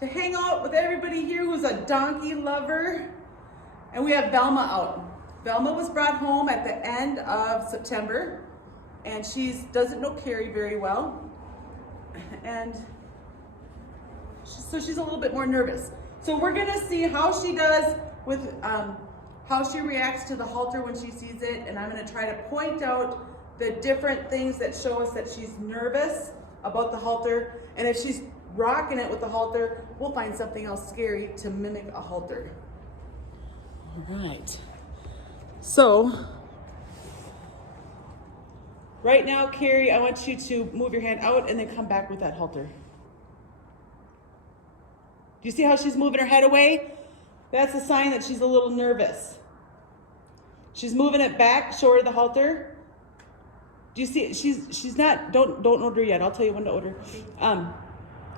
to hang out with everybody here who's a donkey lover. And we have Velma out. Velma was brought home at the end of September, and she doesn't know Carrie very well. And so she's a little bit more nervous. So we're gonna see how she does with, how she reacts to the halter when she sees it, and I'm gonna try to point out the different things that show us that she's nervous about the halter, and if she's rocking it with the halter, we'll find something else scary to mimic a halter. All right. So, right now, Carrie, I want you to move your hand out and then come back with that halter. Do you see how she's moving her head away? That's a sign that she's a little nervous. She's moving it back, show her the halter. Do you see? She's not. Don't order yet. I'll tell you when to order.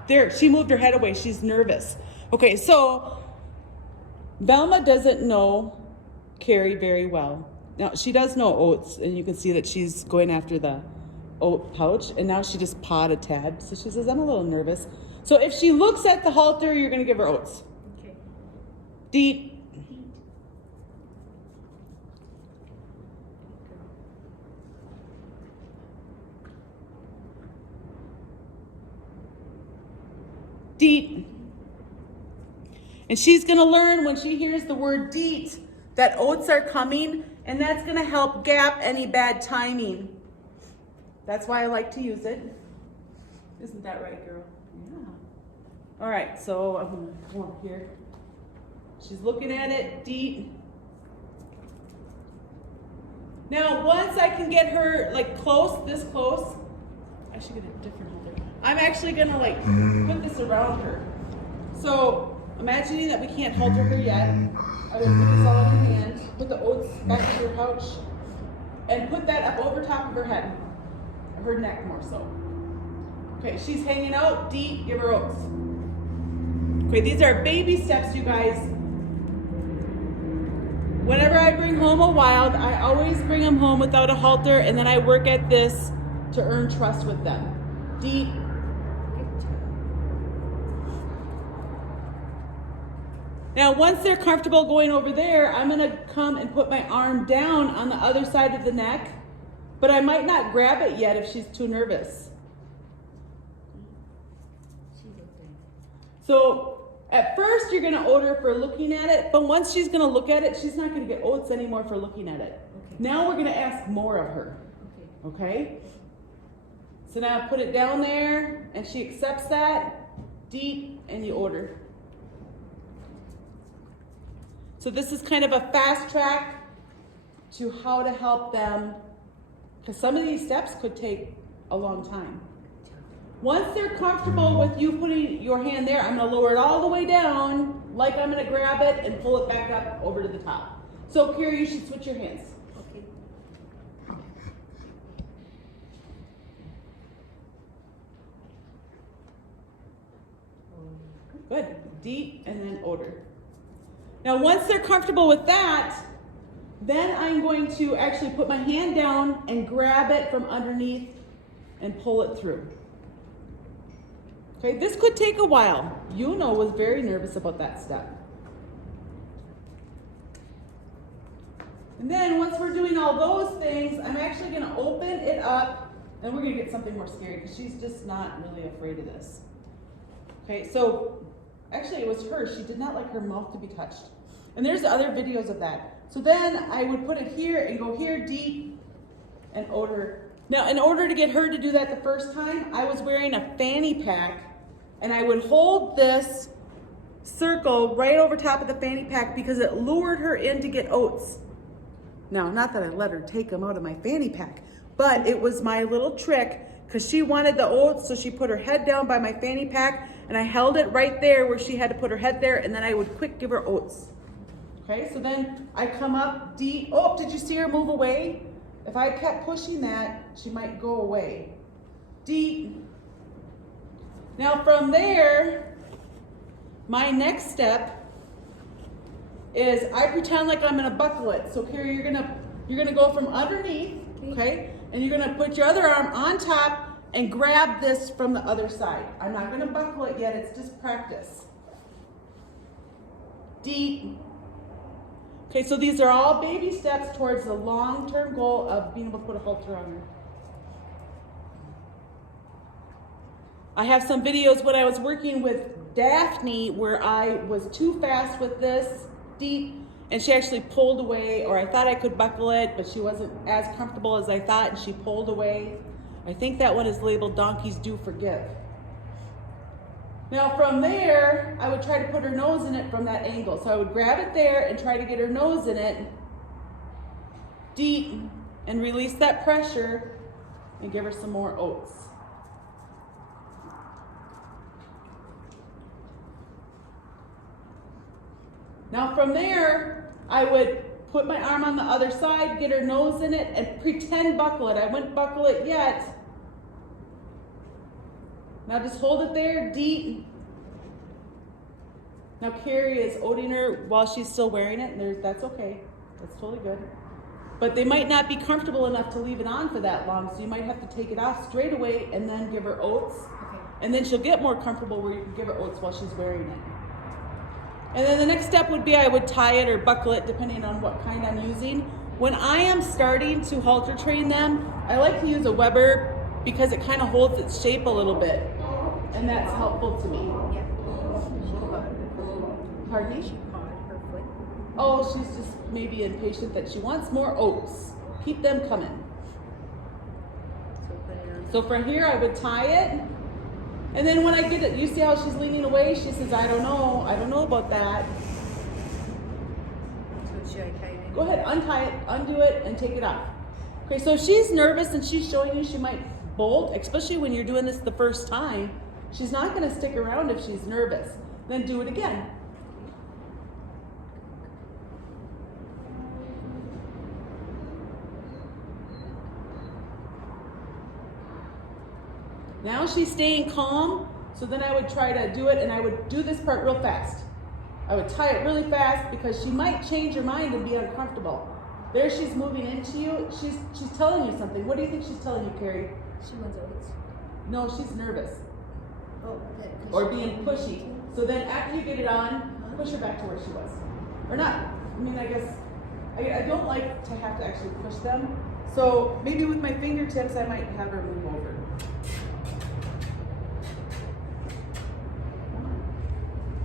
There, she moved her head away. She's nervous. Okay, so Velma doesn't know Carrie very well. Now she does know oats, and you can see that she's going after the oat pouch, and now she just pawed a tad. So she says, "I'm a little nervous." So if she looks at the halter, you're going to give her oats. Okay. Deep. Deet. And she's going to learn when she hears the word deet that oats are coming, and that's going to help gap any bad timing. That's why I like to use it. Isn't that right, girl? Yeah. All right, so I'm going to come up here. She's looking at it, deet. Now, once I can get her like close, this close, I should get a different holder. I'm actually gonna like put this around her. So imagining that we can't halter her yet, I'm gonna put this all in her hand, put the oats back into her pouch, and put that up over top of her head, her neck more so. Okay, she's hanging out, deep, give her oats. Okay, these are baby steps, you guys. Whenever I bring home a wild, I always bring them home without a halter, and then I work at this to earn trust with them. Deep. Now, once they're comfortable going over there, I'm going to come and put my arm down on the other side of the neck, but I might not grab it yet if she's too nervous. So, at first, you're going to order for looking at it, but once she's going to look at it, she's not going to get oats anymore for looking at it. Okay. Now we're going to ask more of her. Okay? So now I put it down there, and she accepts that, deep, and you order. So this is kind of a fast track to how to help them, because some of these steps could take a long time. Once they're comfortable with you putting your hand there, I'm going to lower it all the way down, like I'm going to grab it and pull it back up over to the top. So Kira, you should switch your hands. Okay. Good. Deep, and then order. Now, once they're comfortable with that, then I'm going to actually put my hand down and grab it from underneath and pull it through. Okay, this could take a while. Yuno was very nervous about that step. And then once we're doing all those things, I'm actually going to open it up, and we're going to get something more scary because she's just not really afraid of this. Okay, so actually it was her. She did not like her mouth to be touched. And there's other videos of that. So then I would put it here and go here deep and order. Now, in order to get her to do that the first time, I was wearing a fanny pack, and I would hold this circle right over top of the fanny pack because it lured her in to get oats. Now, not that I let her take them out of my fanny pack, but it was my little trick because she wanted the oats, so she put her head down by my fanny pack, and I held it right there where she had to put her head there, and then I would quick give her oats. Okay, so then I come up deep. Oh, did you see her move away? If I kept pushing that, she might go away. Deep. Now from there, my next step is I pretend like I'm gonna buckle it. So Carrie, you're gonna go from underneath, okay? And you're gonna put your other arm on top and grab this from the other side. I'm not going to buckle it yet, it's just practice. Deep. Okay, so these are all baby steps towards the long-term goal of being able to put a halter on her. I have some videos when I was working with Daphne where I was too fast with this, deep, and she actually pulled away, or I thought I could buckle it, but she wasn't as comfortable as I thought, and she pulled away. I think that one is labeled Donkeys Do Forgive. Now from there, I would try to put her nose in it from that angle. So I would grab it there and try to get her nose in it, deep, and release that pressure, and give her some more oats. Now from there, I would put my arm on the other side, get her nose in it, and pretend buckle it. I wouldn't buckle it yet. Now just hold it there, deep. Now Carrie is oating her while she's still wearing it, and that's okay. That's totally good. But they might not be comfortable enough to leave it on for that long, so you might have to take it off straight away and then give her oats. Okay. And then she'll get more comfortable where you can give her oats while she's wearing it. And then the next step would be I would tie it or buckle it depending on what kind I'm using. When I am starting to halter train them, I like to use a Weber because it kind of holds its shape a little bit. And that's helpful to me. Yeah. Pardon me? She caught her foot. Oh, she's just maybe impatient that she wants more oats. Keep them coming. So from here I would tie it. And then when I get it, you see how she's leaning away? She says, I don't know about that. So should I tie it in? Go ahead, untie it, undo it, and take it off. Okay, so if she's nervous and she's showing you she might bolt, especially when you're doing this the first time, she's not gonna stick around if she's nervous. Then do it again. Now she's staying calm, so then I would try to do it, and I would do this part real fast. I would tie it really fast because she might change her mind and be uncomfortable. There she's moving into you. She's telling you something. What do you think she's telling you, Carrie? She wants oats. No, she's nervous. Oh, okay. Or being pushy. So then after you get it on, push her back to where she was. Or not. I mean, I guess, I don't like to have to actually push them. So maybe with my fingertips, I might have her move over.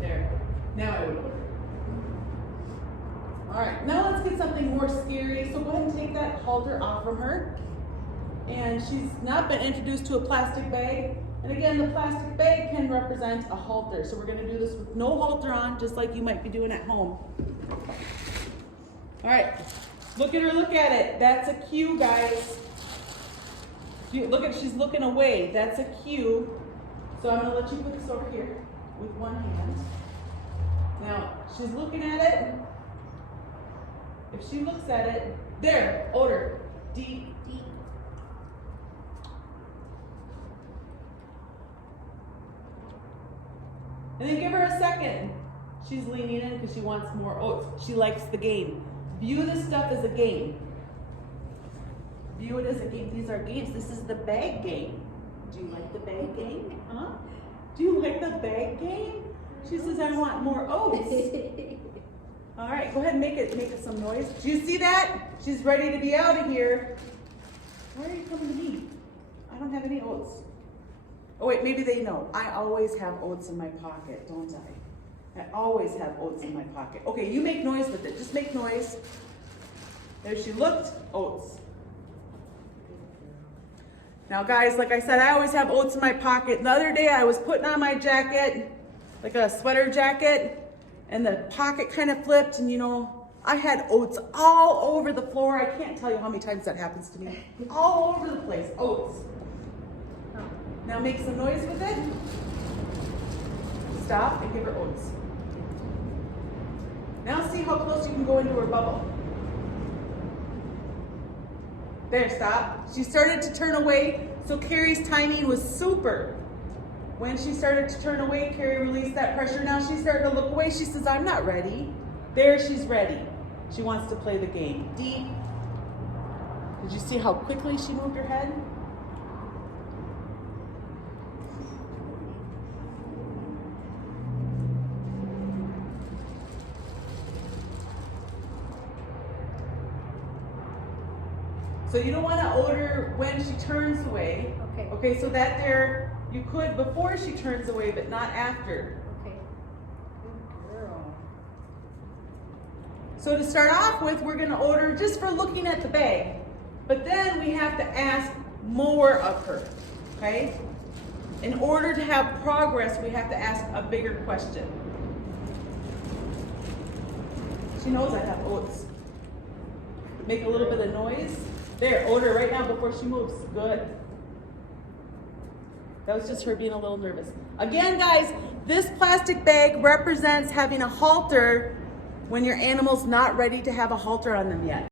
There. Now I would. All right, now let's get something more scary. So go ahead and take that halter off from her. And she's now been introduced to a plastic bag. And again, the plastic bag can represent a halter. So we're gonna do this with no halter on, just like you might be doing at home. All right, look at her, look at it. That's a cue, guys. Look at, she's looking away. That's a cue. So I'm gonna let you put this over here with one hand. Now, she's looking at it. If she looks at it, there, odor, deep, deep. And then give her a second. She's leaning in because she wants more oats. She likes the game. View this stuff as a game. View it as a game. These are games. This is the bag game. Do you like the bag game? Huh? Do you like the bag game? She says, I want more oats. All right, go ahead and make it some noise. Do you see that? She's ready to be out of here. Why are you coming to me? I don't have any oats. Oh wait, maybe they know. I always have oats in my pocket, don't I? I always have oats in my pocket. Okay, you make noise with it. Just make noise. There she looked, oats. Now guys, like I said, I always have oats in my pocket. The other day I was putting on my jacket, like a sweater jacket, and the pocket kind of flipped, and you know, I had oats all over the floor. I can't tell you how many times that happens to me. All over the place, oats. Now make some noise with it. Stop and give her oats. Now see how close you can go into her bubble. There, stop. She started to turn away, so Carrie's timing was super. When she started to turn away, Carrie released that pressure. Now she's starting to look away. She says, I'm not ready. There, she's ready. She wants to play the game. Deep. Did you see how quickly she moved her head? So you don't want to odor when she turns away. Okay. Okay, so that there, you could before she turns away, but not after. Okay. Good girl. So to start off with, we're going to odor just for looking at the bag. But then we have to ask more of her, okay? In order to have progress, we have to ask a bigger question. She knows I have oats. Make a little bit of noise. There, odor right now before she moves. Good. That was just her being a little nervous. Again, guys, this plastic bag represents having a halter when your animal's not ready to have a halter on them yet.